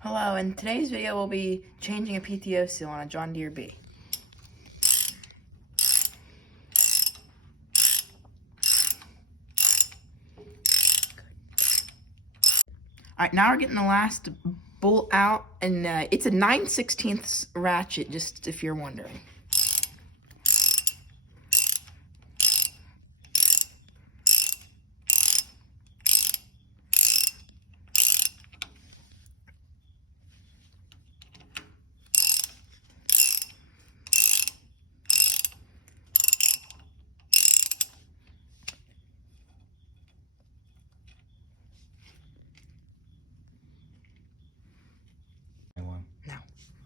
Hello, in today's video we'll be changing a PTO seal on a John Deere B. Alright, now we're getting the last bolt out, and it's a 9/16 ratchet, just if you're wondering.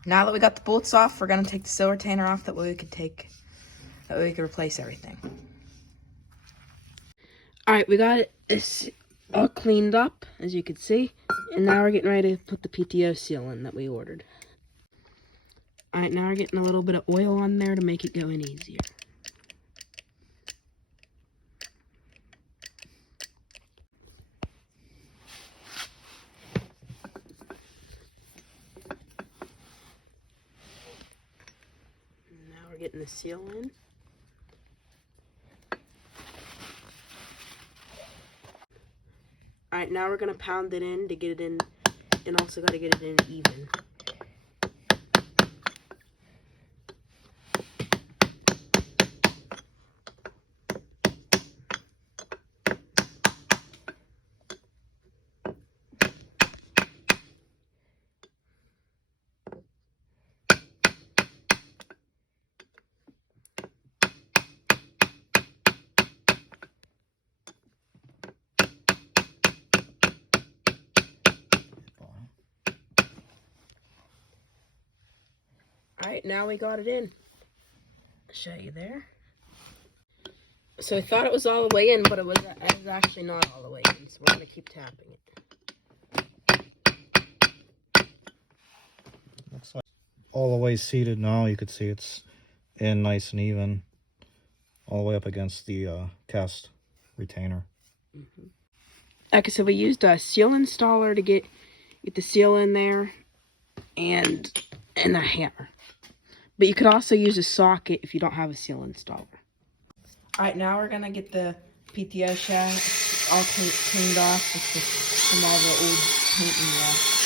Now that we got the bolts off, we're gonna take the seal retainer off. That way we could replace everything. All right, we got it all cleaned up, as you can see, and now we're getting ready to put the PTO seal in that we ordered. All right, now we're getting a little bit of oil on there to make it go in easier. Now we're getting the seal in. Alright, now we're going to pound it in to get it in, and also got to get it in even. Alright, now we got it in. I'll show you there. So we thought it was all the way in, but it was actually not all the way in, so we're going to keep tapping it. Looks like all the way seated now. You can see it's in nice and even, all the way up against the cast retainer. Like I said, we used a seal installer to get the seal in there, and a hammer. But you could also use a socket if you don't have a seal installer. Alright, now we're going to get the PTO shaft all cleaned off from all the old paint and rust.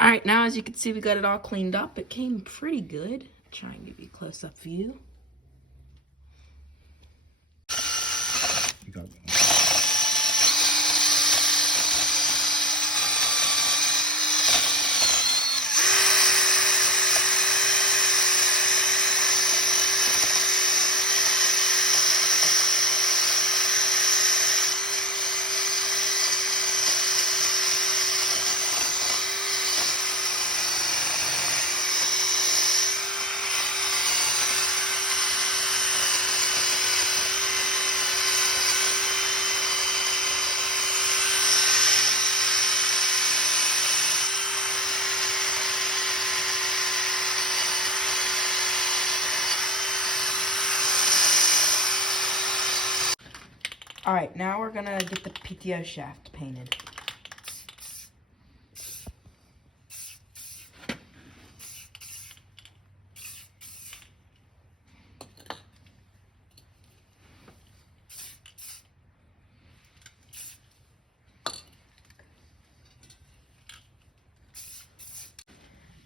Alright, now as you can see, we got it all cleaned up. It came pretty good. Try and give you a close-up view. You got it. Alright, now we're gonna get the PTO shaft painted.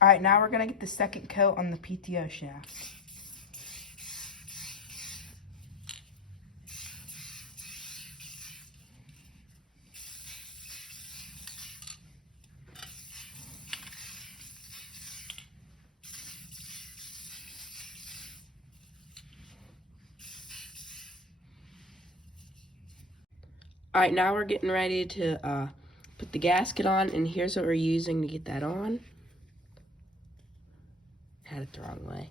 Alright, now we're going to get the second coat on the PTO shaft. Alright, now we're getting ready to put the gasket on, and here's what we're using to get that on. Had it the wrong way.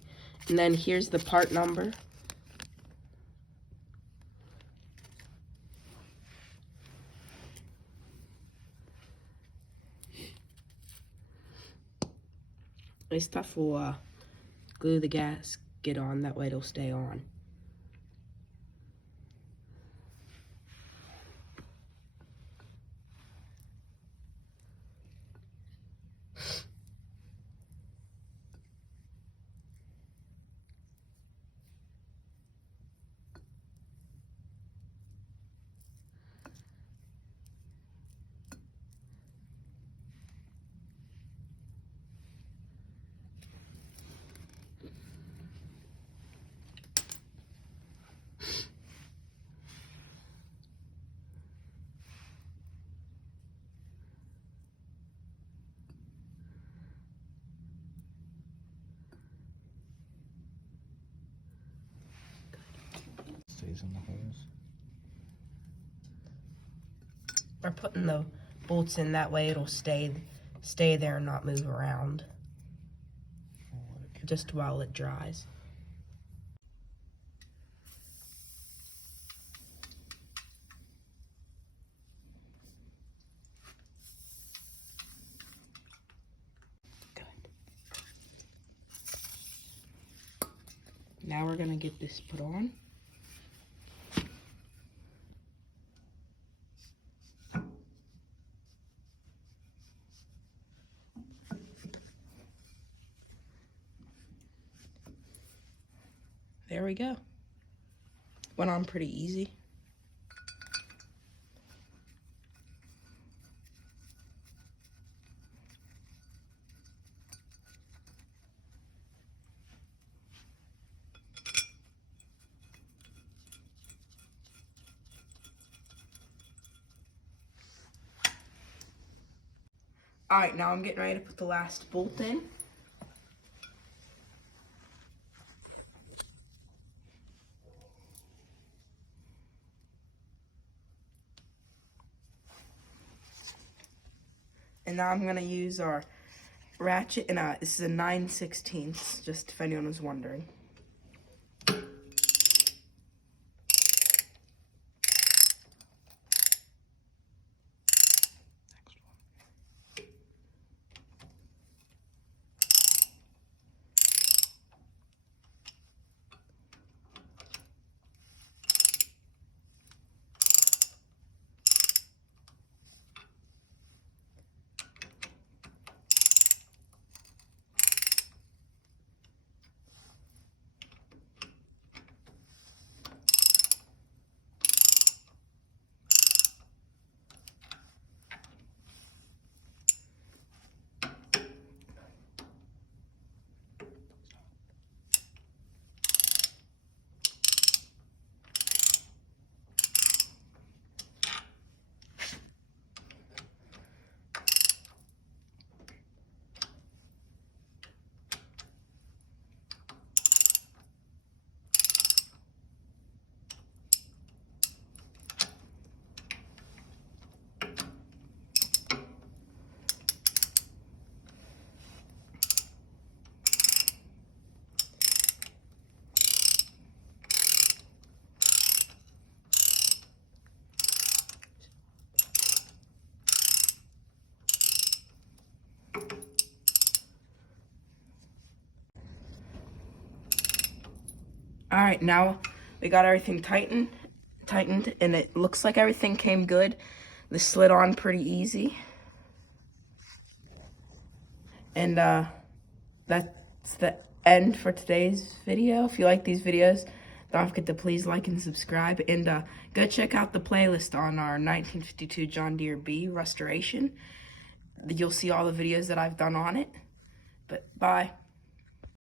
And then here's the part number. This stuff will glue the gasket on, that way it'll stay on. Stays in the holes. We're putting the bolts in, that way it'll stay there and not move around. Just while it dries. Good. Now we're gonna get this put on. There we go. Went on pretty easy. All right, now I'm getting ready to put the last bolt in. And now I'm gonna use our ratchet, and this is a 9/16, just if anyone was wondering. All right, now we got everything tightened, and it looks like everything came good. This slid on pretty easy. And that's the end for today's video. If you like these videos, don't forget to please like and subscribe. And go check out the playlist on our 1952 John Deere B restoration. You'll see all the videos that I've done on it. But bye.